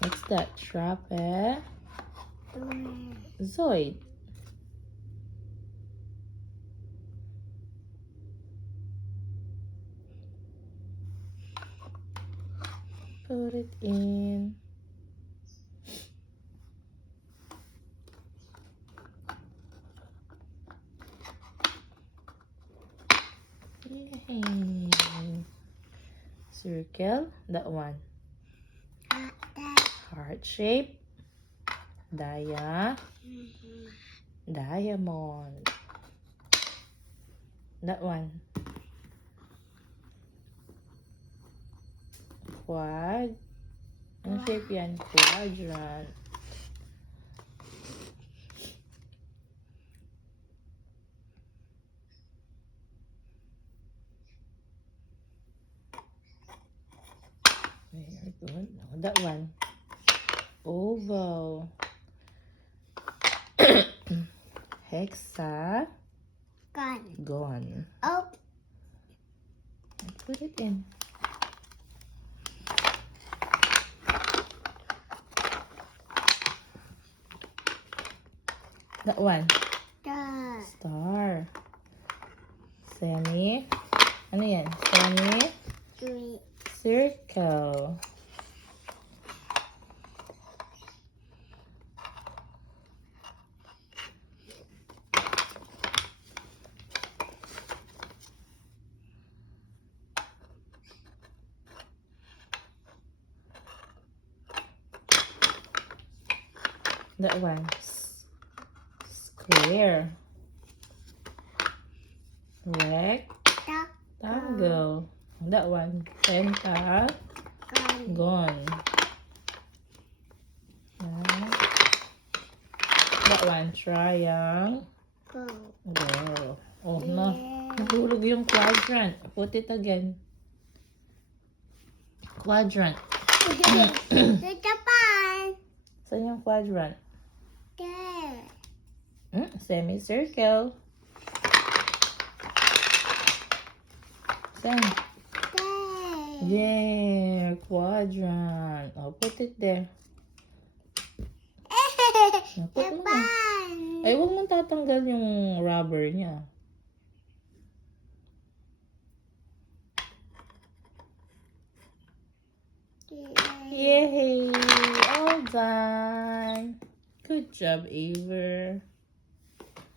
What's that? Trapezoid. Put it in. Yay. Circle. That one. Heart shape. Diamond. That one. Quad. Anong shape yan? Quadrant. Very good. No, that one. Oval. Hexagon. Oh. Put it in. That one. Star. Semi. Ano yan? Semi. Circle. That one. Square. Rectangle. That one. Pentagon. That one. Triangle. Oh, no. Nahulog yung quadrant. Put it again. Quadrant. Saan yung quadrant? Semicircle. Saan? Yeah, quadrant. Oh, put it there. Put mo na. Ay, huwag mong tatanggal yung rubber niya. Yay! All done. Good job, Aver.